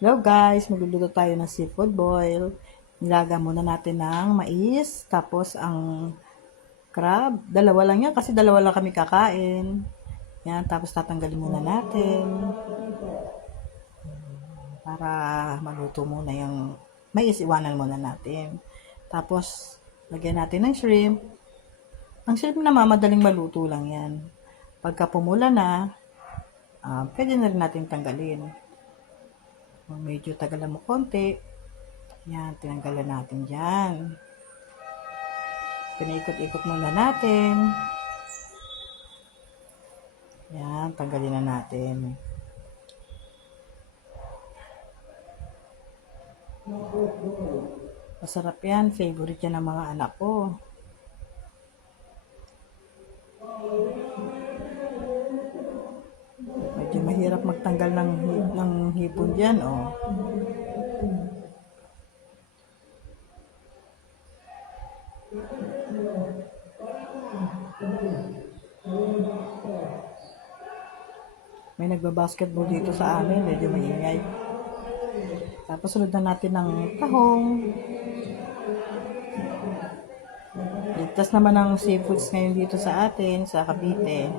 Hello guys, magluluto tayo ng seafood boil. Nilaga muna natin ng mais, tapos ang crab. Dalawa lang yan kasi dalawa lang kami kakain. Yan, tapos tatanggalin muna natin para maluto muna yung mais, iwanan muna natin. Tapos, lagyan natin ng shrimp. Ang shrimp naman, madaling maluto lang yan. Pagka pumula na, pwede na rin natin tanggalin. Kung medyo tagalan mo konti, yan, tinanggalan natin dyan. Pinaikot-ikot muna natin. Yan, tanggalin na natin. Masarap yan, favorite yan ng mga anak ko. Medyo mahirap magtanggal ng hipon dyan, oh. May nagbabasketball dito sa amin, medyo maingay. Tapos sunod na natin ng tahong. Ligtas naman ang seafoods ngayon dito sa atin, sa Cavite.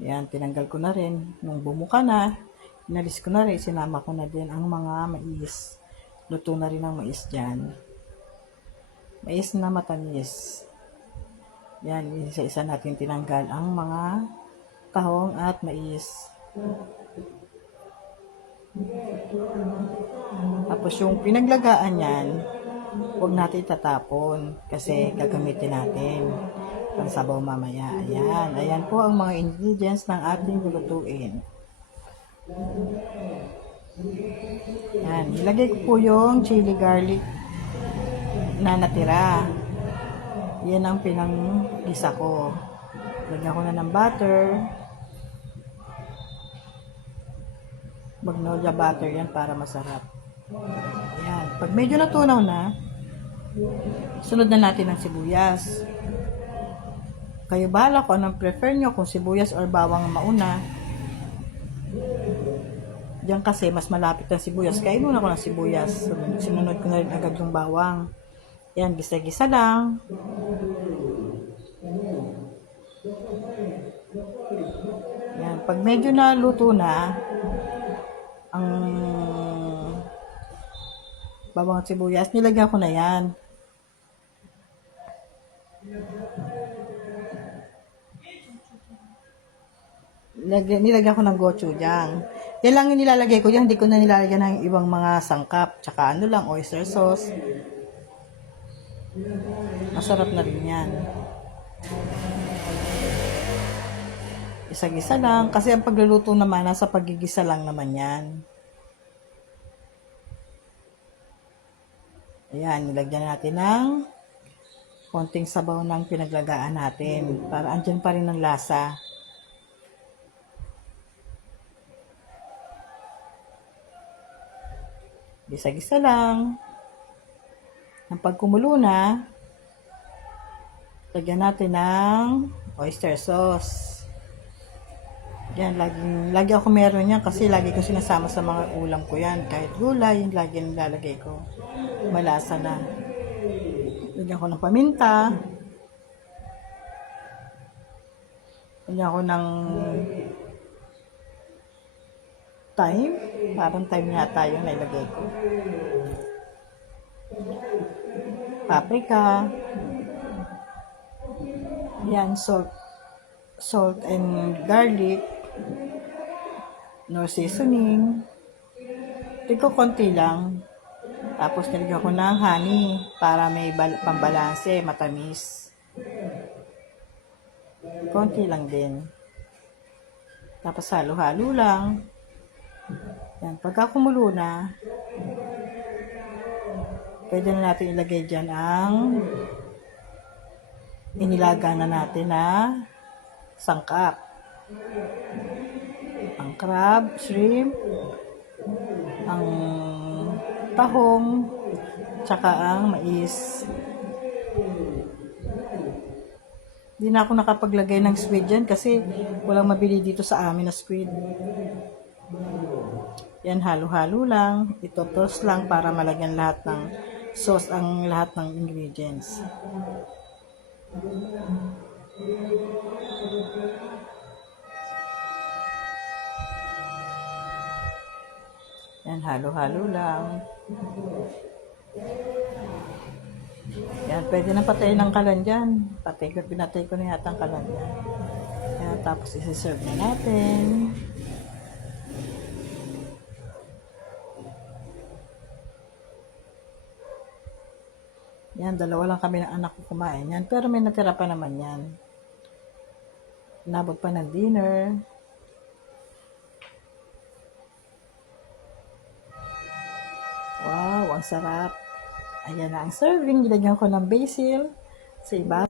Yan, tinanggal ko na rin. Nung bumuka na, inalis ko na rin, sinama ko na din ang mga mais. Luto na rin ang mais dyan. Mais na matamis. Yan, isa-isa natin tinanggal ang mga tahong at mais. Tapos yung pinaglagaan yan, huwag natin itatapon kasi gagamitin natin pang sabaw mamaya. Ayan, ayan po ang mga ingredients ng ating lulutuin. Yan, ilagay ko po yung chili garlic na natira. Yan ang pinanggisa ko. Lagyan ko na ng butter. Magnolia butter yan para masarap. Yan. Pag medyo natunaw na, sunod na natin ang sibuyas. Kayo bahala kung anong prefer nyo, kung sibuyas or bawang mauna. Diyan kasi mas malapit ang sibuyas. Kaya muna ko ng sibuyas. Sinunod ko na rin agad yung bawang. Yan, gisa-gisa lang. Yan, pag medyo naluto na, ang bawang at sibuyas, nilagyan ko na yan. Nilagyan ko ng gochujang. Yan lang yung nilalagay ko. Yan, hindi ko na nilalagyan ng ibang mga sangkap. Tsaka ano lang, oyster sauce. Masarap na rin yan. Isa-gisa lang. Kasi ang pagluluto naman, nasa pagigisa lang naman yan. Ayan, nilagyan natin ng konting sabaw ng pinaglagaan natin. Para andyan pa rin ang lasa. Gisa-gisa lang. Ang pagkumulo na, lagyan natin ng oyster sauce. Yan, lagi ako meron yan kasi lagi ko sinasama sa mga ulam ko yan. Kahit gulay, yung lagi nilalagay ko. Malasa na. Lagyan ko ng paminta. Lagyan ko ng thyme. Parang thyme yata yung nailagay ko. Paprika. Yan, salt and garlic. No seasoning. Ito konti lang. Tapos nilagyan ko ng honey para may pambalanse, matamis. Konti lang din. Tapos halo-halo lang. Yan, pagka kumulo na, pwede na natin ilagay dyan ang inilaga na natin na sangkap. Ang crab, shrimp, ang tahong, tsaka ang mais. Hindi na ako nakapaglagay ng squid dyan kasi walang mabili dito sa amin na squid. Yan, halo-halo lang. Ito toast lang para malagyan lahat ng sauce ang lahat ng ingredients. Yan, halo-halo lang. Yan, pwede na patayin ng kalan dyan. Pinatay ko na yata ang kalan dyan. Yan, tapos isi-serve na natin. Yan, dalawa lang kami ng anak ko kumain yan. Pero may natira pa naman yan. Inabot pa ng dinner. Wow, ang sarap. Ayan na ang serving. Nilagyan ko ng basil sa iba.